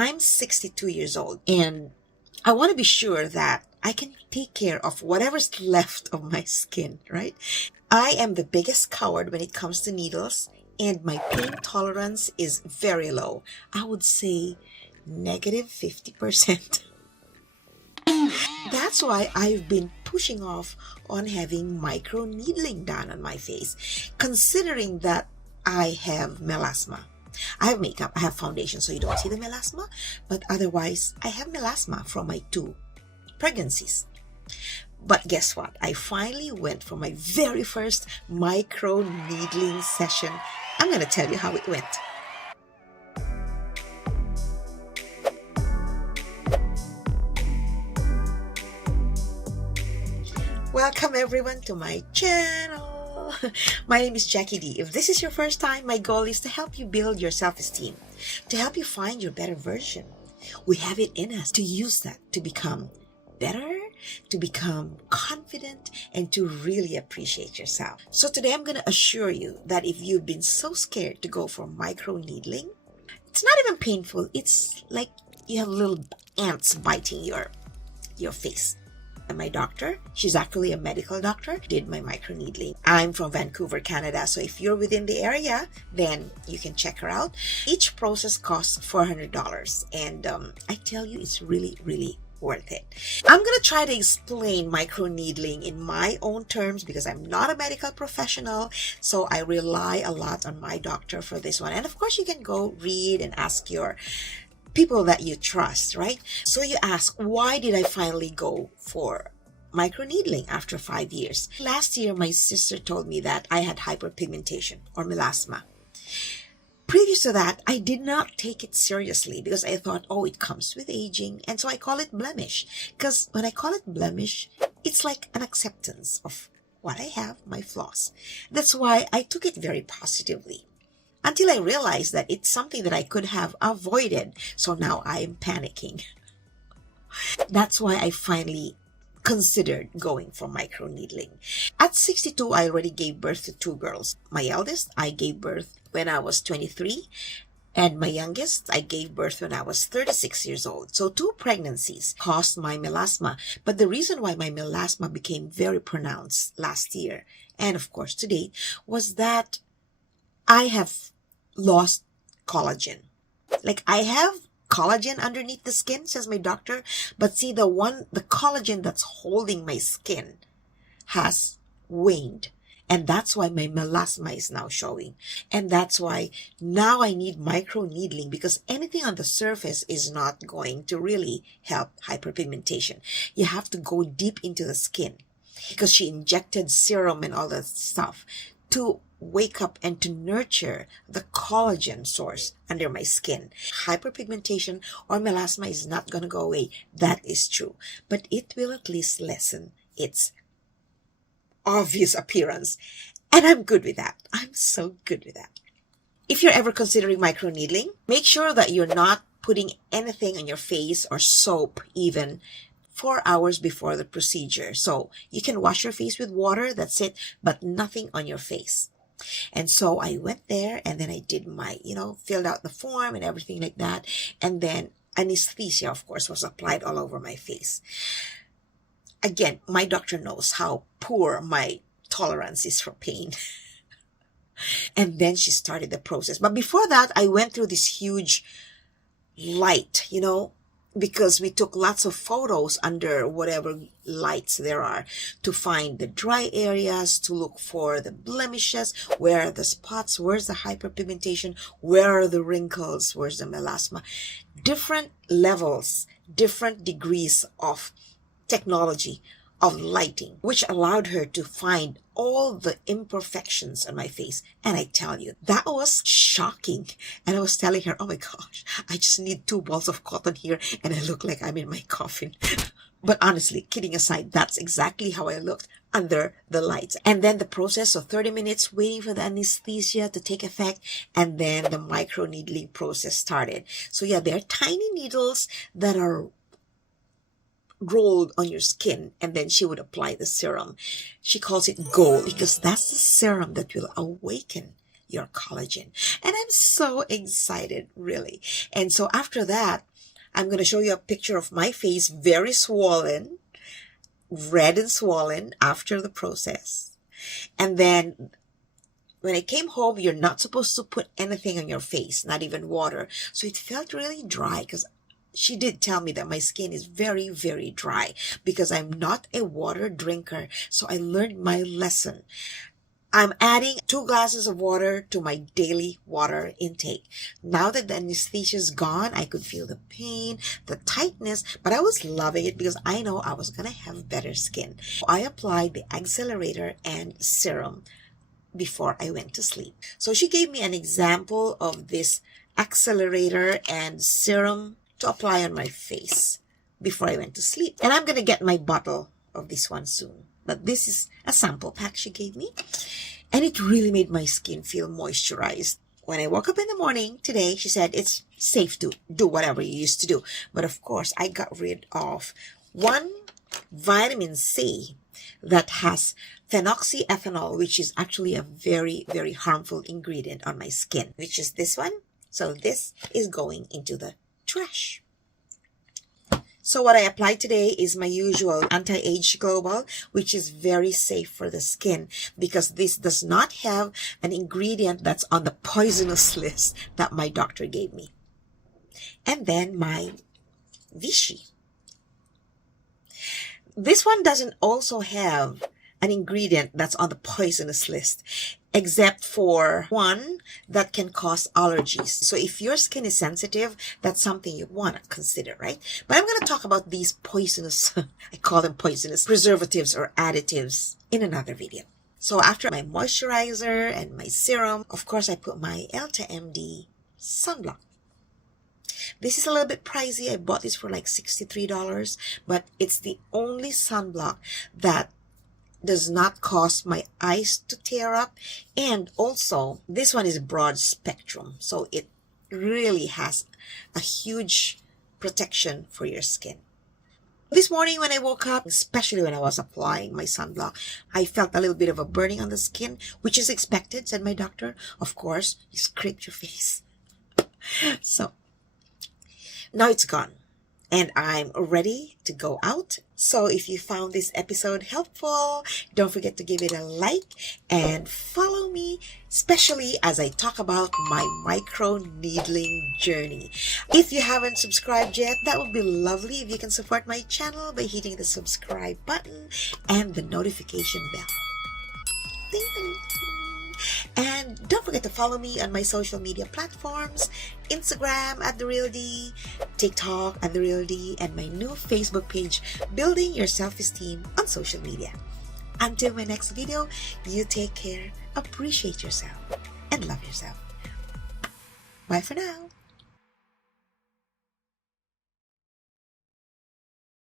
I'm 62 years old and I want to be sure that I can take care of whatever's left of my skin, right? I am the biggest coward when it comes to needles, and my pain tolerance is very low. I would say negative 50%. That's why I've been pushing off on having microneedling done on my face, considering that I have melasma. I have makeup, I have foundation, so you don't see the melasma, but otherwise, I have melasma from my 2 pregnancies. But guess what? I finally went for my very first microneedling session. I'm going to tell you how it went. Welcome everyone to my channel. My name is Jackie D. If this is your first time, my goal is to help you build your self-esteem, to help you find your better version. We have it in us to use that to become better, to become confident, and to really appreciate yourself. So today I'm going to assure you that if you've been so scared to go for microneedling, it's not even painful. It's like you have little ants biting your face. And my doctor, she's actually a medical doctor, did my microneedling. I'm from Vancouver, Canada, so if you're within the area, then you can check her out. Each process costs $400, and I tell you, it's really, really worth it. I'm going to try to explain microneedling in my own terms because I'm not a medical professional, so I rely a lot on my doctor for this one. And of course, you can go read and ask your people that you trust, right? So you ask, why did I finally go for microneedling after 5 years? Last year, my sister told me that I had hyperpigmentation or melasma. Previous to that, I did not take it seriously because I thought, oh, it comes with aging. And so I call it blemish. Because when I call it blemish, it's like an acceptance of what I have, my flaws. That's why I took it very positively. Until I realized that it's something that I could have avoided. So now I am panicking. That's why I finally considered going for microneedling. At 62, I already gave birth to 2 girls. My eldest, I gave birth when I was 23. And my youngest, I gave birth when I was 36 years old. So 2 pregnancies caused my melasma. But the reason why my melasma became very pronounced last year, and of course today, was that I have lost collagen. Like I have collagen underneath the skin, says my doctor, but see the collagen that's holding my skin has waned. And that's why my melasma is now showing. And that's why now I need microneedling because anything on the surface is not going to really help hyperpigmentation. You have to go deep into the skin because she injected serum and all that stuff to wake up and to nurture the collagen source under my skin. Hyperpigmentation or melasma is not going to go away. That is true. But it will at least lessen its obvious appearance. And I'm good with that. I'm so good with that. If you're ever considering microneedling, make sure that you're not putting anything on your face or soap even 4 hours before the procedure. So you can wash your face with water, that's it, but nothing on your face. And so I went there and then I did my, filled out the form and everything like that. And then anesthesia, of course, was applied all over my face. Again, my doctor knows how poor my tolerance is for pain. And then she started the process. But before that, I went through this huge light, because we took lots of photos under whatever lights there are to find the dry areas, to look for the blemishes, where are the spots, where's the hyperpigmentation, where are the wrinkles, where's the melasma. Different levels, different degrees of technology, of lighting, which allowed her to find all the imperfections on my face. And I tell you, that was shocking. And I was telling her, oh my gosh, I just need 2 balls of cotton here and I look like I'm in my coffin. But honestly, kidding aside, that's exactly how I looked under the lights. And then the process of 30 minutes waiting for the anesthesia to take effect, and then the microneedling process started. So yeah, they're tiny needles that are rolled on your skin, and then she would apply the serum. She calls it gold because that's the serum that will awaken your collagen. And I'm so excited, really. And so after that, I'm going to show you a picture of my face, very swollen, red and swollen after the process. And then when I came home, you're not supposed to put anything on your face, not even water. So it felt really dry because she did tell me that my skin is very, very dry because I'm not a water drinker. So I learned my lesson. I'm adding 2 glasses of water to my daily water intake. Now that the anesthesia is gone, I could feel the pain, the tightness, but I was loving it because I know I was going to have better skin. I applied the accelerator and serum before I went to sleep. So she gave me an example of this accelerator and serum to apply on my face before I went to sleep. And I'm going to get my bottle of this one soon. But this is a sample pack she gave me. And it really made my skin feel moisturized. When I woke up in the morning today, she said it's safe to do whatever you used to do. But of course, I got rid of one vitamin C that has phenoxyethanol, which is actually a very, very harmful ingredient on my skin, which is this one. So this is going into the trash. So what I applied today is my usual anti-age global, which is very safe for the skin because this does not have an ingredient that's on the poisonous list that my doctor gave me. And then my Vichy. This one doesn't also have an ingredient that's on the poisonous list, except for one that can cause allergies. So if your skin is sensitive, that's something you want to consider, right? But I'm going to talk about these poisonous, I call them poisonous preservatives or additives in another video. So after my moisturizer and my serum, of course, I put my Elta MD sunblock. This is a little bit pricey. I bought this for like $63, but it's the only sunblock that does not cause my eyes to tear up. And also, this one is broad spectrum. So it really has a huge protection for your skin. This morning when I woke up, especially when I was applying my sunblock, I felt a little bit of a burning on the skin, which is expected, said my doctor. Of course, you scraped your face. So now it's gone. And I'm ready to go out. So if you found this episode helpful, don't forget to give it a like and follow me, especially as I talk about my micro-needling journey. If you haven't subscribed yet, that would be lovely if you can support my channel by hitting the subscribe button and the notification bell. Ding, ding, ding. And don't forget to follow me on my social media platforms, Instagram at The Real D, TikTok at The Real D, and my new Facebook page, Building Your Self-Esteem on Social Media. Until my next video, you take care, appreciate yourself, and love yourself. Bye for now.